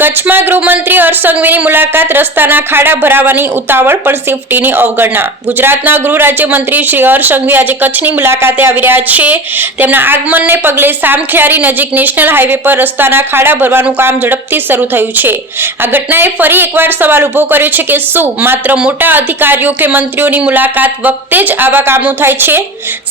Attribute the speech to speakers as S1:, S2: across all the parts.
S1: કચ્છમાં ગૃહમંત્રી હર્ષસંઘવીની મુલાકાત, રસ્તાના ખાડા ભરાવાની ઉતાવળ પણ સેફટીની અવગણના. ગુજરાતના ગૃહ રાજ્યમંત્રી શ્રી હર્ષસંઘવી આજે કચ્છની મુલાકાતે આવી રહ્યા છે. તેમના આગમનને પગલે સામખિયારી નજીક નેશનલ હાઈવે પર રસ્તાના ખાડા ભરવાનું કામ ઝડપથી શરૂ થયું છે. આ ઘટનાએ ફરી એકવાર સવાલ ઊભો કર્યો છે કે શું માત્ર મોટા અધિકારીઓ કે મંત્રીઓની મુલાકાત વખતે જ આવા કામો થાય છે?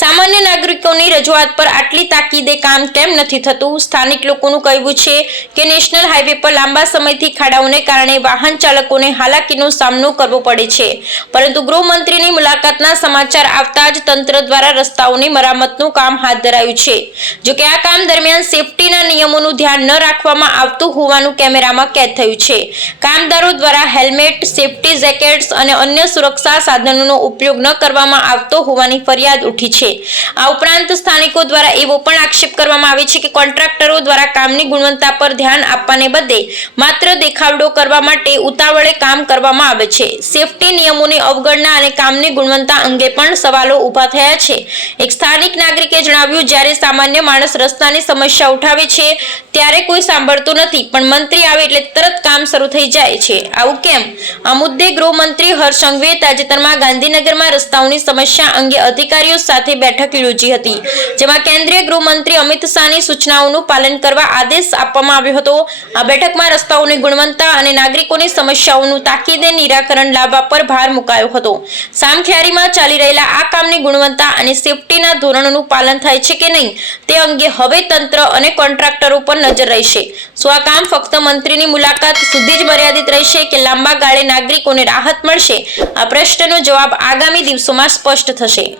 S1: સામાન્ય નાગરિકોની રજૂઆત પર આટલી તાકીદે કામ કેમ નથી થતું? સ્થાનિક લોકોનું કહેવું છે કે નેશનલ હાઈવે પર લાંબા સમયથી ખાડાઓને કારણે વાહન ચાલકોને હાલાકીનો સામનો કરવો પડે છે. પરંતુ ગૃહમંત્રીની મુલાકાતના સમાચાર આવતા જ તંત્ર દ્વારા રસ્તાઓની મરામતનું કામ હાથ ધરાયું છે. જોકે આ કામ દરમિયાન સેફટીના નિયમોનું ધ્યાન ન રાખવામાં આવતું હોવાનું કેમેરામાં કેદ થયું છે. કામદારો દ્વારા હેલ્મેટ, સેફટી જેકેટ્સ અને અન્ય સુરક્ષા સાધનોનો ઉપયોગ ન કરવામાં આવતો હોવાની ફરિયાદ ઉઠી છે. આ ઉપરાંત સ્થાનિકો દ્વારા એવો પણ આક્ષેપ કરવામાં આવે છે કે કોન્ટ્રાક્ટરો દ્વારા કામની ગુણવત્તા પર ધ્યાન આપવાને બદલે માત્ર દેખાવડો કરવા માટે ઉતાવળે કામ કરવામાં આવે છે. સેફટી નિયમોની અવગણના અને કામની ગુણવત્તા અંગે પણ સવાલો ઊભા થયા છે. એક સ્થાનિક નાગરિકે જણાવ્યું, જ્યારે સામાન્ય માણસ રસ્તાની સમસ્યા ઉઠાવે છે, ત્યારે કોઈ સાંભળતું નથી, પણ મંત્રી આવે એટલે તરત કામ શરૂ થઈ જાય છે. આવું કેમ? આ મુદ્દે ગૃહમંત્રી હર્ષ સંઘવીએ તાજેતરમાં ગાંધીનગરમાં રસ્તાઓની સમસ્યા અંગે અધિકારીઓ સાથે બેઠક યોજી હતી. જેમાં કેન્દ્રીય ગૃહમંત્રી અમિત શાહની સૂચનાઓનું પાલન કરવા આદેશ આપવામાં આવ્યો હતો. આ બેઠકમાં રસ્તાઓની ગુણવત્તા અને નાગરિકોની સમસ્યાઓનું તાકીદે નિરાકરણ લાવવા પર ભાર મુકાયો હતો. સામખિયારીમાં ચાલી રહેલા આ કામની ગુણવત્તા અને સેફટીના ધોરણોનું પાલન થાય છે કે નહીં, તે અંગે હવે તંત્ર અને કોન્ટ્રાક્ટરો પર નજર રહેશે. શું આ કામ ફક્ત મંત્રીની મુલાકાત સુધી જ મર્યાદિત રહેશે કે લાંબા ગાળે નાગરિકોને રાહત મળશે? આ પ્રશ્નનો જવાબ આગામી દિવસોમાં સ્પષ્ટ થશે.